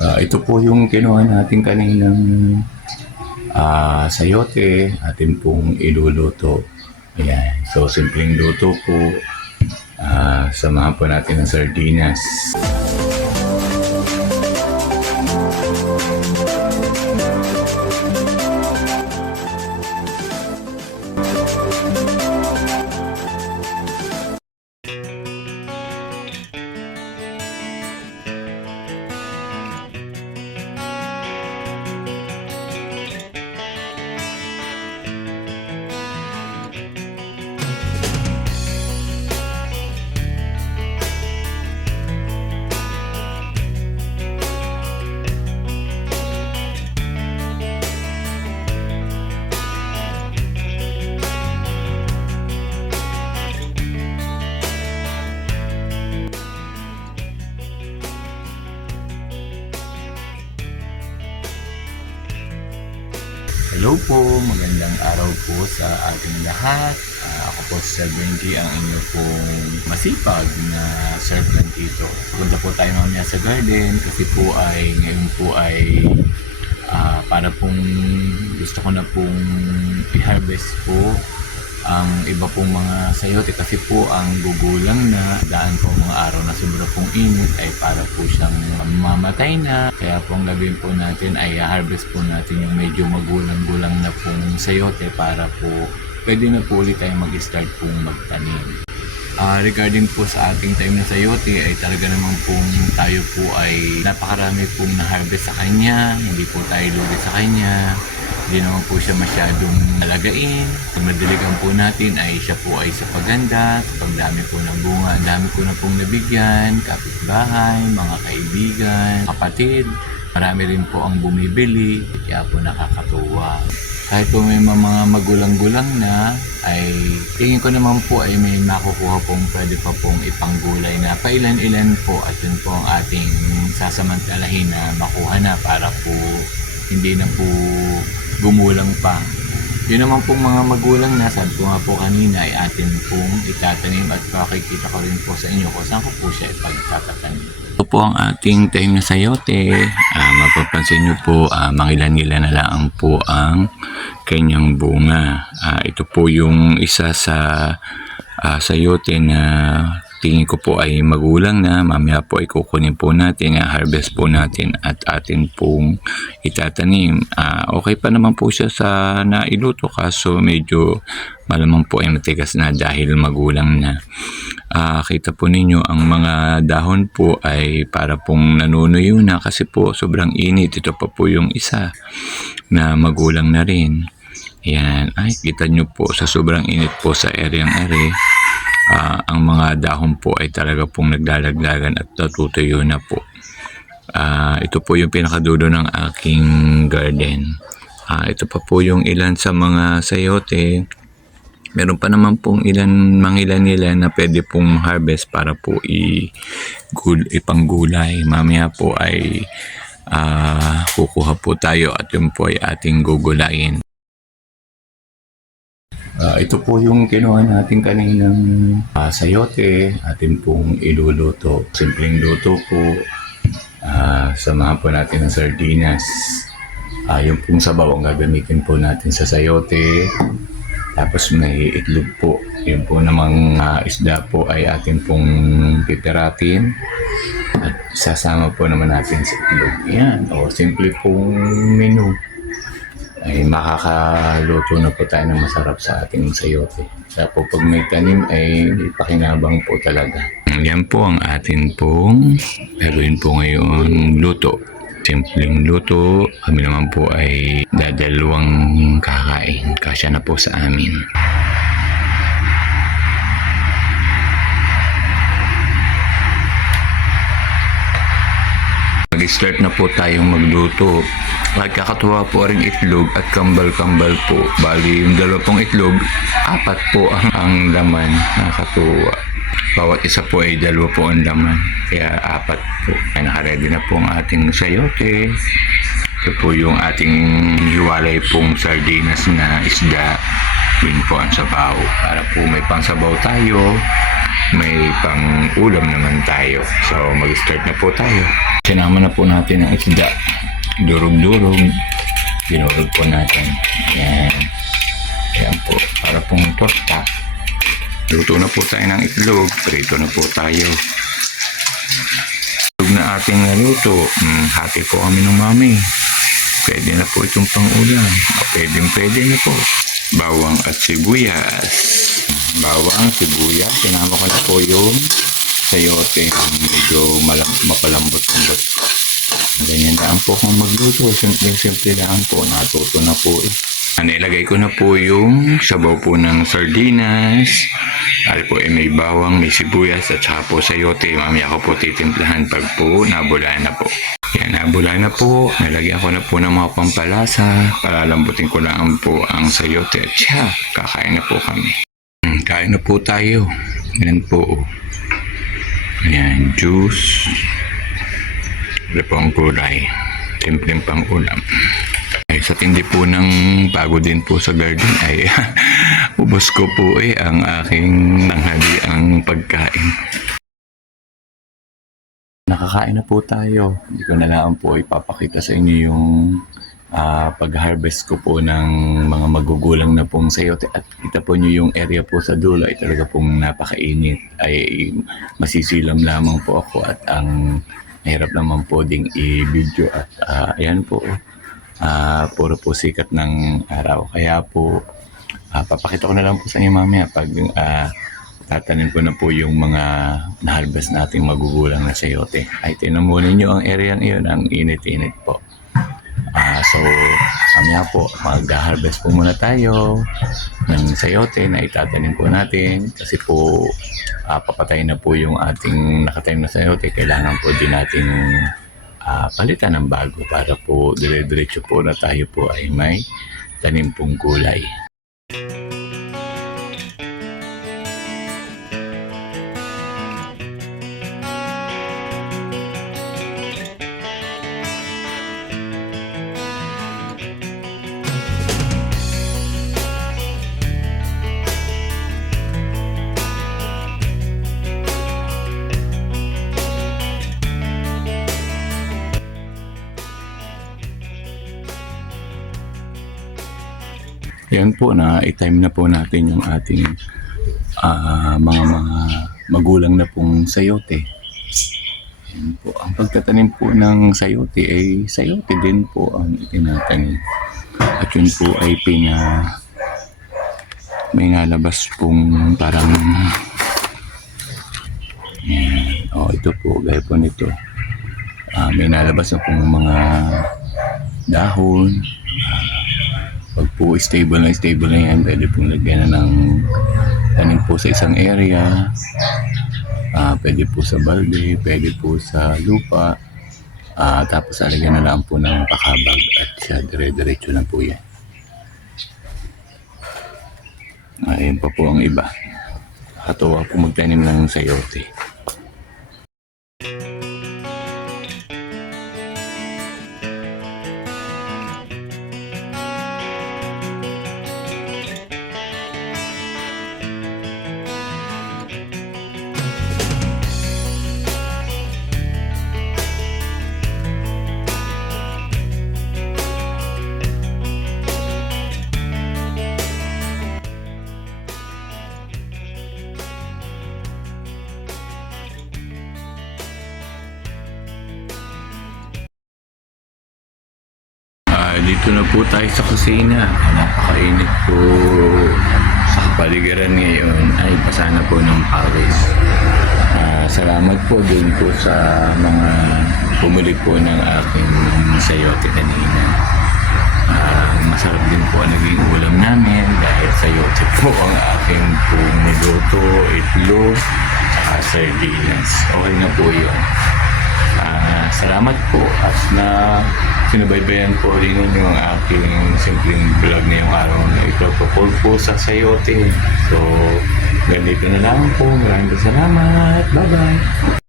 Ito po yung kinuha natin kaninang sayote, atin pong iluluto. Ayan. So, simpleng luto po. Samahan po natin ng sardinas. Hello po, magandang araw po sa ating lahat. Ako po si Sir Benji, ang inyo pong masipag na servant dito. Punta po tayo mamaya sa garden kasi po ay ngayon po ay para pong gusto ko na pong i-harvest po ang iba pong mga sayote kasi po ang gugulang na daan po mga araw na sobra pong init ay para po siyang mamatay na. Kaya po ang gagawin po natin ay harvest po natin yung medyo magulang-gulang na pong sayote para po pwede na po ulit tayong mag-start pong magtanim. Regarding po sa ating time na sayote ay talaga naman pong tayo po ay napakarami pong na-harvest sa kanya, hindi po tayo lugi sa kanya. Hindi naman po siya masyadong alagain. Pag nadiligan po natin ay siya po ay sa paganda, sa pagdami po ng bunga. Ang dami po na pong nabigyan, kapitbahay, mga kaibigan, kapatid. Marami rin po ang bumibili, kaya po nakakatuwa. Kahit po may mga magulang-gulang na, ay tingin ko naman po ay may makukuha pong pwede pa pong ipanggulay na pailan-ilan po at yun po ang ating sasamantalahin na makuha na para po hindi na po gumulang pa. Yun naman pong mga magulang na, sabi ko nga po kanina, ay atin pong itatanim at pakikita ko rin po sa inyo kung saan ko po siya ipagtatanim. Ito po ang ating time na sayote. Mapapansin nyo po, mangilan-ngilan na lang po ang kanyang bunga. Ito po yung isa sa sayote na tingin ko po ay magulang na. Mamaya po ay kukunin po natin, harvest po natin at atin pong itatanim. Okay pa naman po siya sa nailuto kaso medyo malamang po ay matigas na dahil magulang na. Kita po ninyo ang mga dahon po ay para pong nanunuyo na kasi po sobrang init. Ito pa po yung isa na magulang na rin. Yan, ay kita nyo po sa sobrang init po sa areang ere. Ang mga dahon po ay talaga pong naglalaglagan at natutuyo na po. Ito po yung pinakadulo ng aking garden. Ito pa po yung ilan sa mga sayote. Meron pa naman pong mangilan-ilan na pwede pong harvest para po ipanggulay. Mamaya po ay kukuha po tayo at yun po ay ating gugulayin. Ito po yung kinuha natin kaninang sayote, atin pong iluluto. Simpleng luto po. Samahan po natin ng sardinas. Yung pong sabaw ang gagamitin po natin sa sayote. Tapos may itlog po. Yung po namang isda po ay atin pong pipiratin. At sasama po naman natin sa itlog. Yan. Simple pong menu. Ay makakaluto na po tayo ng masarap sa ating sayote. Kaya po pag may tanim ay pakinabang po talaga. Yan po ang atin pong gagawin po ngayon luto. Simpleng luto. Kami naman po ay dadalawang kakain. Kasya na po sa amin. Mag-start na po tayong magluto. Kakatuwa po rin itlog at kambal-kambal po. Bali, yung dalawa pong itlog, 4 po ang laman. Nakakatuwa. Bawat isa po ay 2 po ang laman. Kaya 4 po. Ay nakaready na po ang ating sayote. Ito po yung ating hiwalay pong sardinas na isda. Yun po ang sabaw. Para po may pangsabaw tayo. may pang-ulam naman tayo. So, mag-start na po tayo. Sinama na po natin ang isda. Durog-durog. Dinurog po natin. Ayan. Ayan po. Para pong torta. Luto na po tayo ng itlog. Prito na po tayo. Itlog na ating naluto. Hati po kami ng mami. Pwede na po itong pang-ulam. Pwede na po. Bawang at sibuyas. Bawang, sibuyas. Sinama ko na po yung sayote. Medyo mapalambot-lambot. Ganyan lang po kung magluto. Simple lang po. Natuto na po eh. Nilagay ko na po yung sabaw po ng sardinas. At po may bawang, may sibuyas at saka po sayote. Mamaya ko po titimplahan pag po nabula na po. Yan, nabula na po. Nilagyan ko na po ng mga pampalasa. Palalambutin ko lang po ang sayote at siya. Kakain na po kami. Kain na po tayo. Yan po. Ayan, juice. Wala po ang gulay. Simpleng pang ulam. Ay, sa tindi po ng pagod din po sa garden ay ubos ko po ang aking tanghaliang pagkain. Nakakain na po tayo. Hindi ko na lang po ipapakita sa inyo yung pag-harvest ko po ng mga magugulang na pong sayote. At kita po nyo yung area po sa dulo ay talaga pong napakainit. Ay masisilam lamang po ako at ang mahirap naman po ding i-video at ayan po. Puro po sikat ng araw. Kaya po, papakita ko na lang po sa inyo mamaya pag tatanim ko na po yung mga na-harvest nating magugulang na sayote. Ay, tinan muna nyo ang area iyon, ang init-init po. So, mamaya po, mag-harvest po muna tayo ng sayote na itatanim po natin. Kasi po, papatay na po yung ating nakatanim na sayote. Kailangan po din natin palitan ng bago para po dire-diretso po na tayo po ay may tanim pong gulay. Yan po na i-time na po natin yung ating mga magulang na pong sayote. Yan po. Ang pagtatanim po ng sayote ay sayote din po ang itinatanim. At yun po ay may nalabas pong parang yan. Ito po, gaya po nito. May nalabas na pong mga dahon. Pag po stable na yan, pwede pong lagyan na ng tanim po sa isang area. Pwede po sa balde, pwede po sa lupa. Tapos alagyan na lang po ng pakabag at siya dire-diretso na po yan. Ayan pa po ang iba. Katuwa po magtanim ng sayote. Dito na po tayo sa kusina. Napakainit po sa kapaligiran ngayon. Ay, pasana po ng pawis. Salamat po din po sa mga pumuli po ng aking sayote kanina. Masarap din po ang naging ulam namin dahil sayote po ang aking niluto, itlog, saka sardinas. Okay na po yun. Salamat po at na sinubaybayan po rin ninyo ang aking simpleng vlog na yung araw na ito tungkol po sa sayote. So, ganito na lang po. Maraming salamat. Bye-bye.